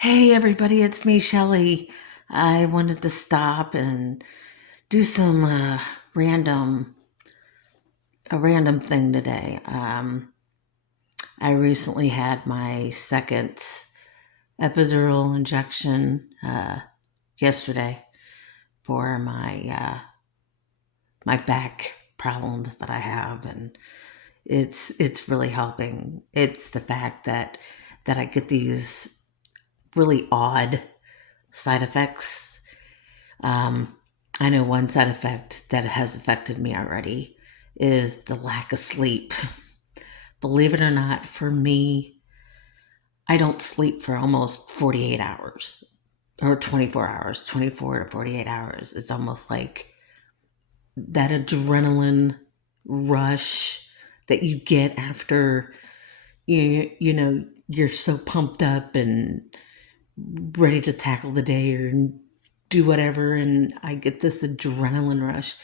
Hey everybody, it's me, Shellie. I wanted to stop and do some random a random thing today. I recently had my second epidural injection yesterday for my back problems that I have, and it's really helping. It's the fact that I get these really odd side effects. Um, I know one side effect that has affected me already is the lack of sleep. Believe it or not, for me, I don't sleep for almost 48 hours or 24 hours, 24 to 48 hours. It's almost like that adrenaline rush that you get after you're so pumped up and ready to tackle the day or do whatever, and I get this adrenaline rush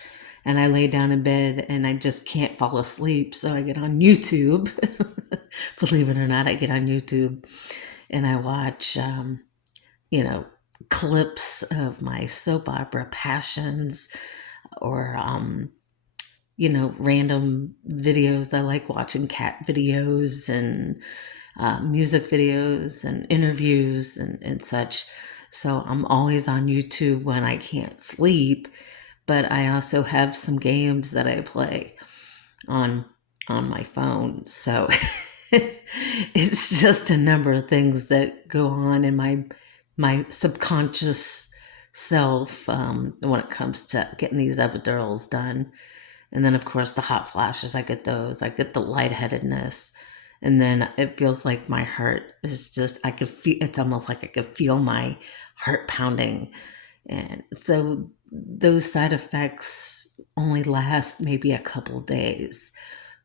and I lay down in bed and I just can't fall asleep, so I get on YouTube. Believe it or not, I get on YouTube and I watch you know clips of my soap opera passions, or random videos. I like watching cat videos and music videos and interviews and such. So I'm always on YouTube when I can't sleep, but I also have some games that I play on on my phone. So it's just a number of things that go on in my subconscious self when it comes to getting these epidurals done. And then, of course, the hot flashes, I get those. I get the lightheadedness. And then it feels like my heart is just, I could feel, it's almost like I could feel my heart pounding. And so those side effects only last maybe a couple days,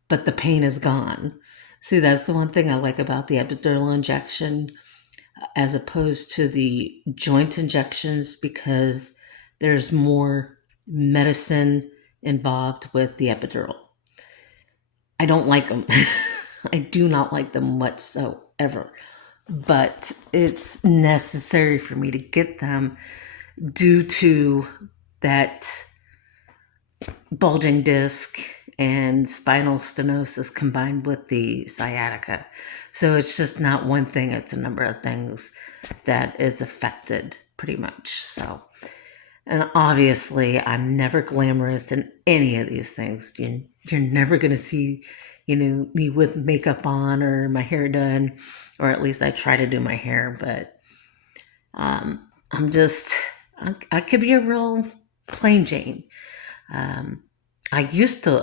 but the pain is gone. See, that's the one thing I like about the epidural injection as opposed to the joint injections, because there's more medicine involved with the epidural. I don't like them. I do not like them whatsoever. But it's necessary for me to get them due to that bulging disc and spinal stenosis combined with the sciatica. So it's just not one thing, it's a number of things that is affected pretty much. So, and obviously, I'm never glamorous in any of these things. You're never going to see, me with makeup on or my hair done, or at least I try to do my hair. But I'm just, I could be a real plain Jane. Um, I used to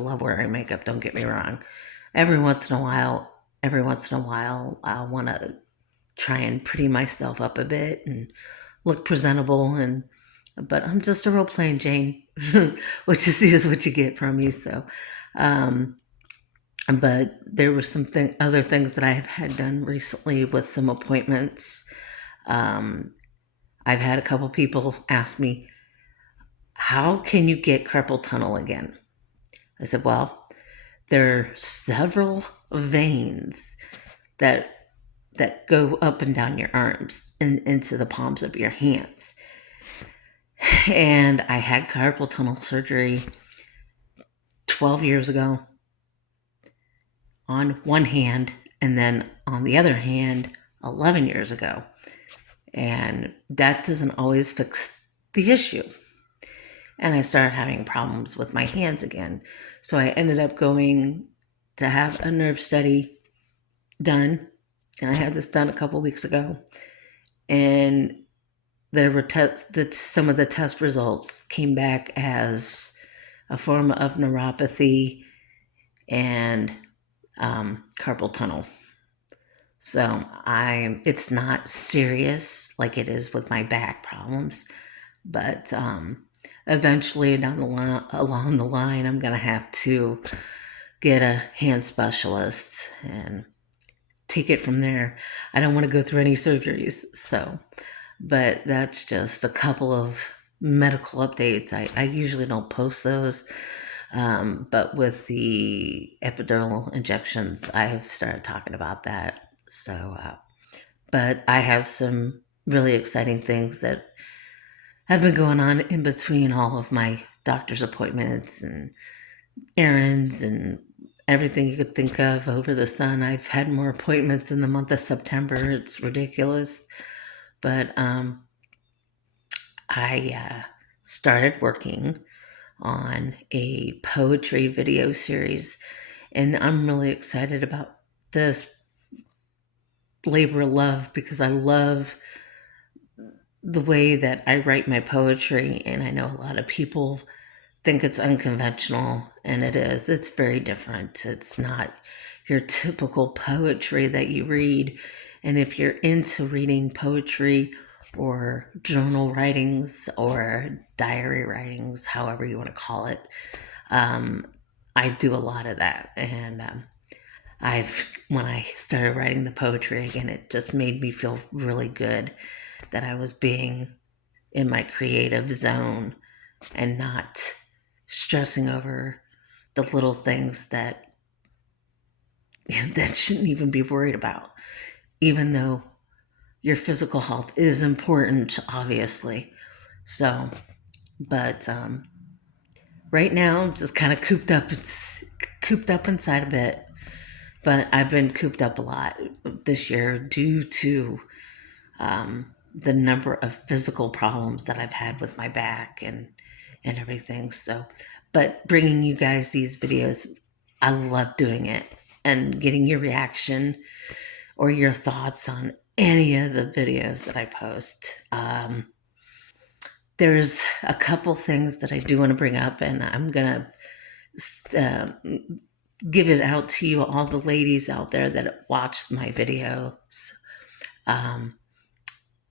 love wearing makeup. Don't get me wrong. Every once in a while, I want to try and pretty myself up a bit and look presentable, but I'm just a real plain Jane. What you see is what you get from me. So um but there were other things that I have had done recently with some appointments. um I've had a couple people ask me, how can you get carpal tunnel again? I said, well, there are several veins that go up and down your arms and into the palms of your hands. And I had carpal tunnel surgery 12 years ago on one hand, and then on the other hand, 11 years ago. And that doesn't always fix the issue. And I started having problems with my hands again. So I ended up going to have a nerve study done. And I had this done a couple weeks ago. And there were tests that some of the test results came back as a form of neuropathy and carpal tunnel. So it's not serious like it is with my back problems, but eventually along the line, I'm gonna have to get a hand specialist and take it from there. I don't want to go through any surgeries, so, but that's just a couple of medical updates. I usually don't post those, but with the epidural injections, I've started talking about that. So, but I have some really exciting things that have been going on in between all of my doctor's appointments and errands and everything you could think of over the sun. I've had more appointments in the month of September. It's ridiculous. But I started working on a poetry video series, and I'm really excited about this labor of love because I love the way that I write my poetry, and I know a lot of people think it's unconventional, and it is. It's very different. It's not your typical poetry that you read. And if you're into reading poetry or journal writings or diary writings, however you want to call it, um, I do a lot of that. And when I started writing the poetry again, it just made me feel really good that I was being in my creative zone and not stressing over the little things that that shouldn't even be worried about, even though your physical health is important, obviously. So, but right now I'm just kind of cooped up inside a bit. But I've been cooped up a lot this year due to the number of physical problems that I've had with my back and everything. So, but bringing you guys these videos, I love doing it and getting your reaction or your thoughts on any of the videos that I post. There's a couple things that I do want to bring up, and I'm gonna uh, give it out to you, all the ladies out there that watch my videos. Um,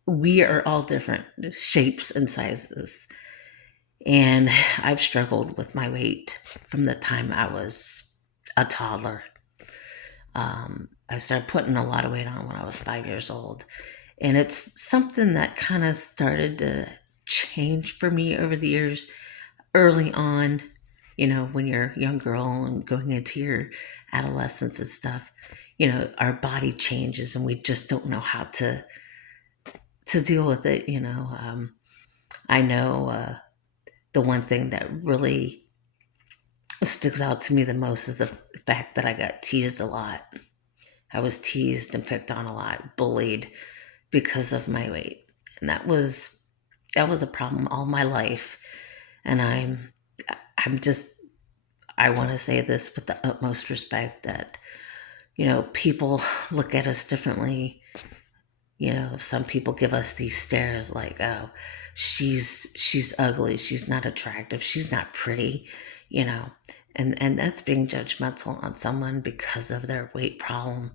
we are all different shapes and sizes. And I've struggled with my weight from the time I was a toddler. I started putting a lot of weight on when I was 5 years old. And it's something that kind of started to change for me over the years. Early on, when you're a young girl and going into your adolescence and stuff, our body changes and we just don't know how to deal with it. I know the one thing that really sticks out to me the most is the fact that I got teased a lot. I was teased and picked on a lot, bullied because of my weight. And that was a problem all my life. And I'm just I want to say this with the utmost respect that people look at us differently. Some people give us these stares like, oh, she's ugly, she's not attractive, she's not pretty, you know. And that's being judgmental on someone because of their weight problem.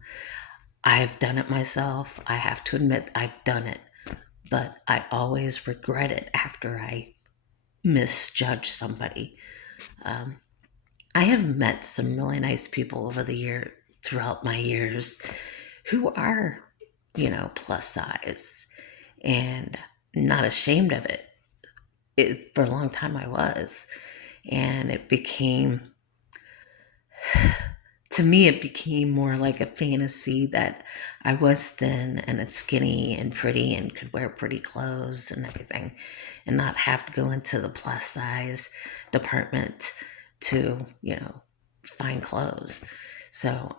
I've done it myself. I have to admit I've done it. But I always regret it after I misjudge somebody. I have met some really nice people over the year throughout my years who are, plus size and not ashamed of it. For a long time I was. And to me, it became more like a fantasy that I was thin and skinny and pretty and could wear pretty clothes and everything and not have to go into the plus size department to, find clothes. So,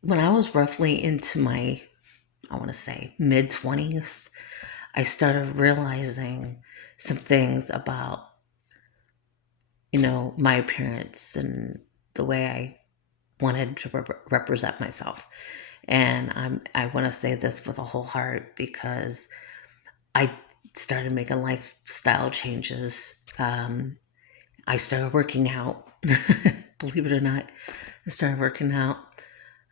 when I was roughly into my, I want to say, mid 20s, I started realizing some things about, my appearance and the way I wanted to represent myself. And I want to say this with a whole heart because I started making lifestyle changes. I started working out. Believe it or not, I started working out.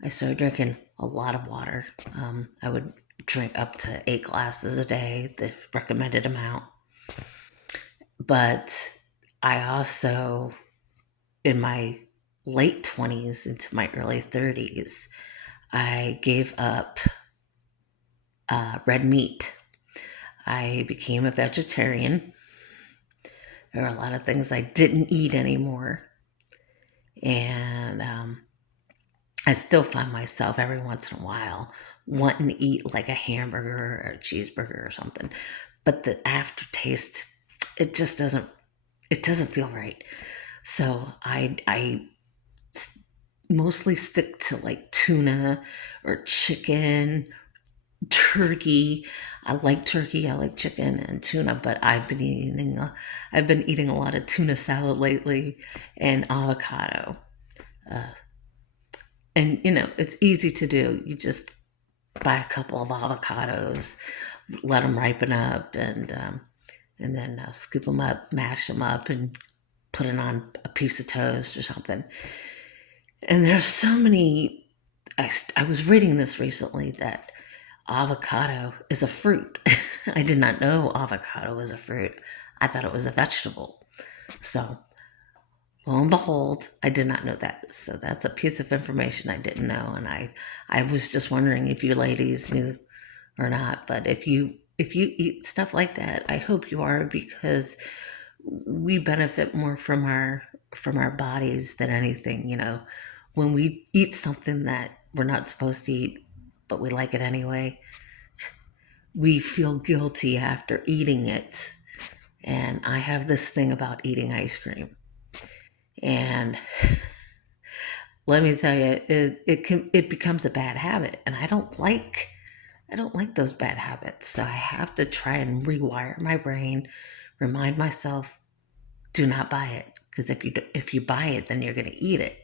I started drinking a lot of water. I would drink up to 8 glasses a day, the recommended amount. But I also, in my late 20s into my early 30s, I gave up red meat. I became a vegetarian. There are a lot of things I didn't eat anymore. And I still find myself every once in a while wanting to eat like a hamburger or a cheeseburger or something, but the aftertaste, it just doesn't feel right. So I mostly stick to like tuna or chicken, turkey. I like chicken and tuna, but I've been eating a lot of tuna salad lately and avocado. And it's easy to do. You just buy a couple of avocados, let them ripen up, and then scoop them up, mash them up, and put it on a piece of toast or something. And there's so many. I was reading this recently that avocado is a fruit. I did not know avocado was a fruit. I thought it was a vegetable. So lo and behold, I did not know that. So that's a piece of information I didn't know, and I was just wondering if you ladies knew or not. But if you eat stuff like that, I hope you are, because we benefit more from our bodies than anything. When we eat something that we're not supposed to eat, but we like it anyway, we feel guilty after eating it. And I have this thing about eating ice cream, and let me tell you, it becomes a bad habit, and I don't like those bad habits. So I have to try and rewire my brain, remind myself, do not buy it, because if you buy it, then you're going to eat it.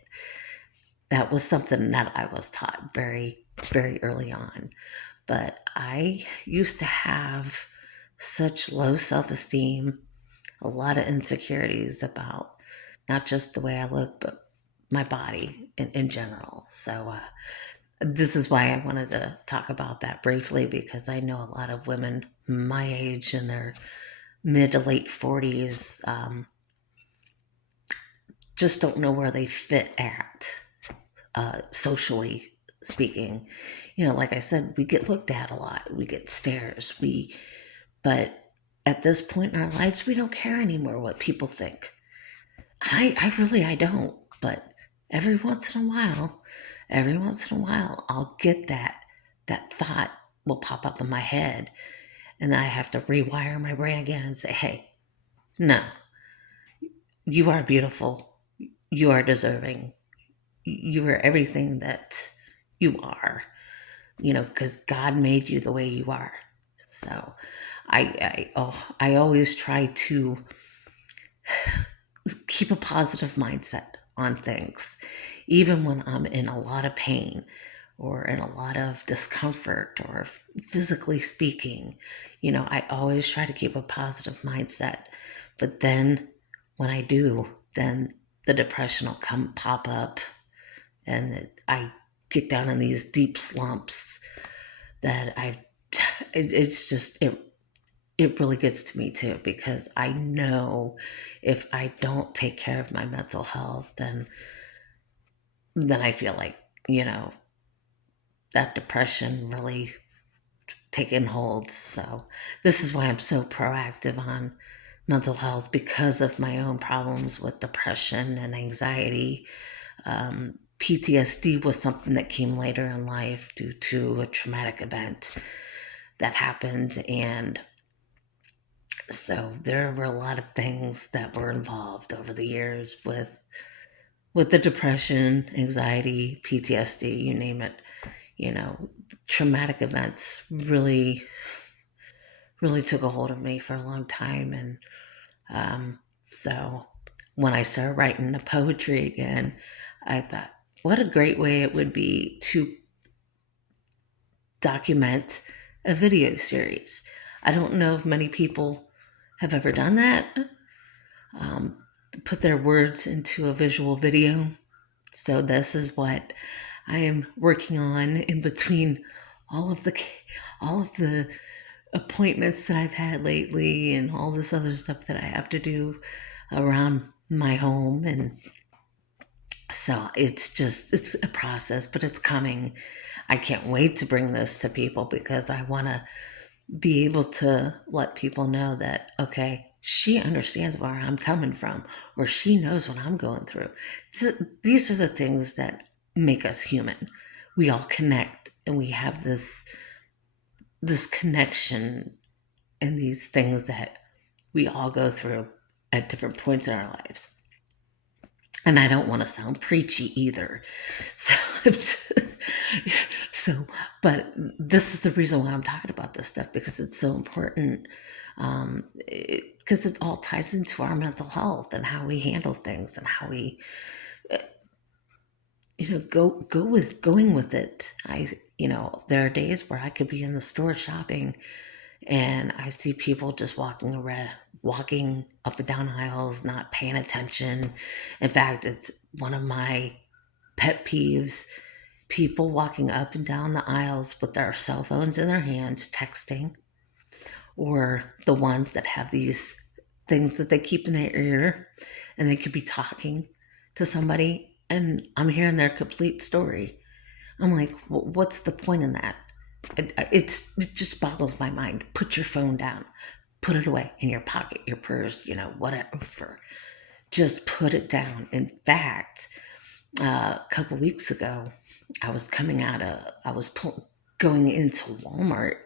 That was something that I was taught very very early on. But I used to have such low self-esteem, a lot of insecurities about not just the way I look, but my body in general. So this is why I wanted to talk about that briefly, because I know a lot of women my age, in their mid to late 40s, just don't know where they fit at, socially speaking. Like I said, we get looked at a lot, we get stares, but at this point in our lives, we don't care anymore what people think. I don't. But every once in a while, every once in a while, I'll get that thought will pop up in my head, and I have to rewire my brain again and say, "Hey, no, you are beautiful. You are deserving. You are everything that you are. Because God made you the way you are." So, I always try to keep a positive mindset on things, even when I'm in a lot of pain or in a lot of discomfort, or physically speaking. I always try to keep a positive mindset. But then when I do, then the depression will come pop up, and I get down in these deep slumps that it's just, it really gets to me too, because I know if I don't take care of my mental health, then I feel like, you know, that depression really taking hold. So this is why I'm so proactive on mental health, because of my own problems with depression and anxiety. PTSD was something that came later in life due to a traumatic event that happened, and so there were a lot of things that were involved over the years with the depression, anxiety, PTSD, you name it. Traumatic events really took a hold of me for a long time, and so when I started writing the poetry again, I thought, what a great way it would be to document a video series. I don't know if many people have ever done that, put their words into a visual video. So this is what I am working on in between all of the all of the appointments that I've had lately, and all this other stuff that I have to do around my home. And so it's a process, but it's coming. I can't wait to bring this to people, because I want to be able to let people know that, okay, she understands where I'm coming from, or she knows what I'm going through. These are the things that make us human. We all connect, and we have this connection and these things that we all go through at different points in our lives. And I don't want to sound preachy either. So, so, but this is the reason why I'm talking about this stuff, because it's so important. Because it all ties into our mental health and how we handle things and how we, going with it. There are days where I could be in the store shopping, and I see people just walking up and down aisles, not paying attention. In fact, it's one of my pet peeves: people walking up and down the aisles with their cell phones in their hands, texting, or the ones that have these things that they keep in their ear, and they could be talking to somebody, and I'm hearing their complete story. I'm like, what's the point in that? It just boggles my mind. Put your phone down, put it away in your pocket, your purse, whatever. Just put it down. In fact, a couple weeks ago, I was going into Walmart,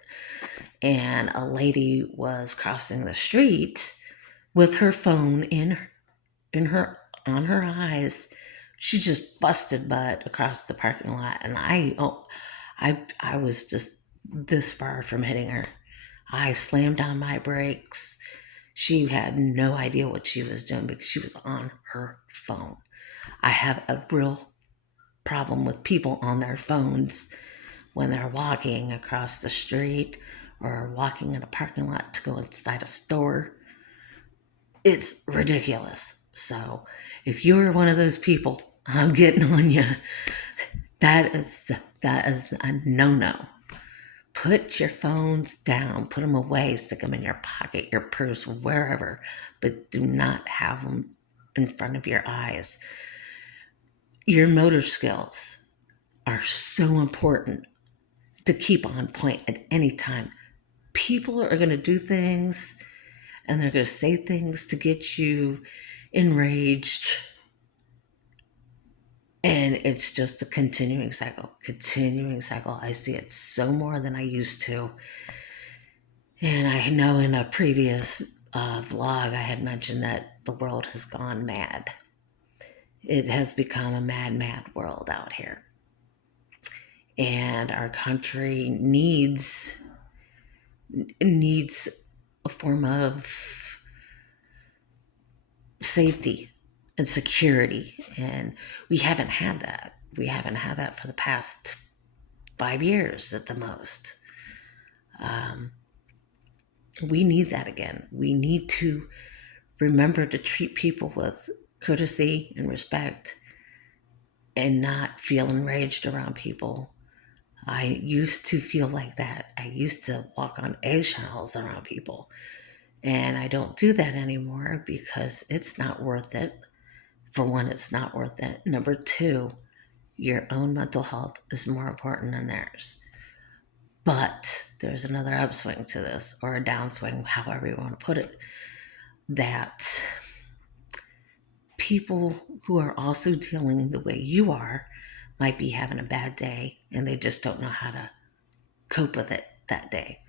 and a lady was crossing the street with her phone in her on her eyes. She just busted butt across the parking lot, and I was just this far from hitting her. I slammed on my brakes. She had no idea what she was doing because she was on her phone. I have a real problem with people on their phones when they're walking across the street or walking in a parking lot to go inside a store. It's ridiculous. So if you're one of those people, I'm getting on you. That is a no-no. Put your phones down, put them away, stick them in your pocket, your purse, wherever, but do not have them in front of your eyes. Your motor skills are so important to keep on point at any time. People are going to do things, and they're going to say things to get you enraged. And it's just a continuing cycle, continuing cycle. I see it so more than I used to. And I know in a previous vlog, I had mentioned that the world has gone mad. It has become a mad, mad world out here. And our country needs a form of safety and security. And we haven't had that. We haven't had that for the past 5 years at the most. We need that again. We need to remember to treat people with courtesy and respect and not feel enraged around people. I used to feel like that. I used to walk on eggshells around people. And I don't do that anymore because it's not worth it. For one, it's not worth it. Number two, your own mental health is more important than theirs. But there's another upswing to this, or a downswing, however you want to put it, that people who are also dealing the way you are might be having a bad day and they just don't know how to cope with it that day.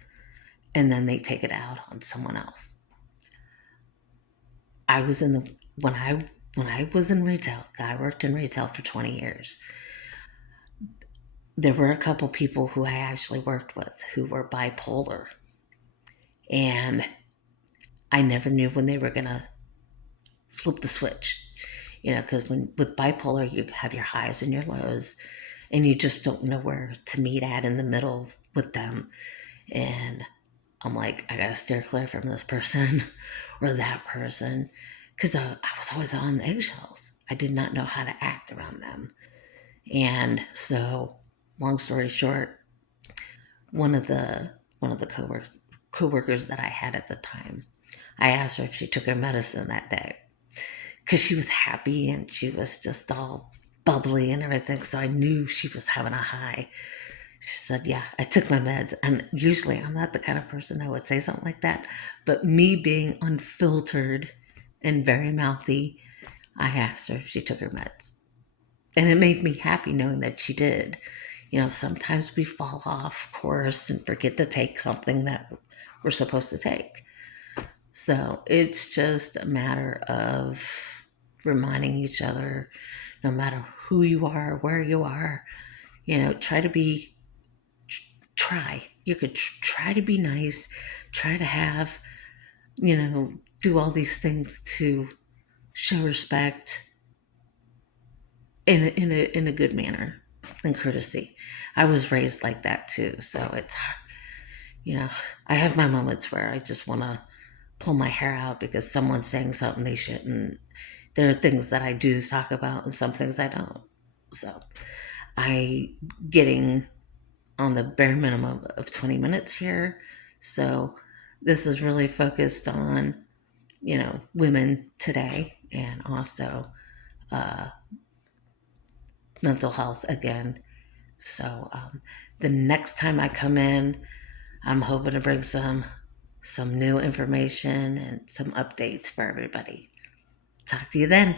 And then they take it out on someone else. I was in the when I was in retail, I worked in retail for 20 years. There were a couple people who I actually worked with who were bipolar. And I never knew when they were going to flip the switch. Because with bipolar, you have your highs and your lows, and you just don't know where to meet at in the middle with them. And I'm like, I gotta steer clear from this person or that person, because I was always on eggshells. I did not know how to act around them. And so, long story short, one of the coworkers that I had at the time, I asked her if she took her medicine that day, because she was happy and she was just all bubbly and everything. So I knew she was having a high. She said, yeah, I took my meds. And usually I'm not the kind of person that would say something like that. But me being unfiltered and very mouthy, I asked her if she took her meds. And it made me happy knowing that she did. You know, sometimes we fall off course and forget to take something that we're supposed to take. So it's just a matter of reminding each other, no matter who you are, where you are, you know, try. You could try to be nice, try to have, you know, do all these things to show respect in a good manner and courtesy. I was raised like that too, so it's, you know, I have my moments where I just want to pull my hair out because someone's saying something they shouldn't. There are things that I do talk about and some things I don't. So I getting on the bare minimum of 20 minutes here. So this is really focused on, you know, women today and also mental health again. So the next time I come in, I'm hoping to bring some new information and some updates for everybody. Talk to you then.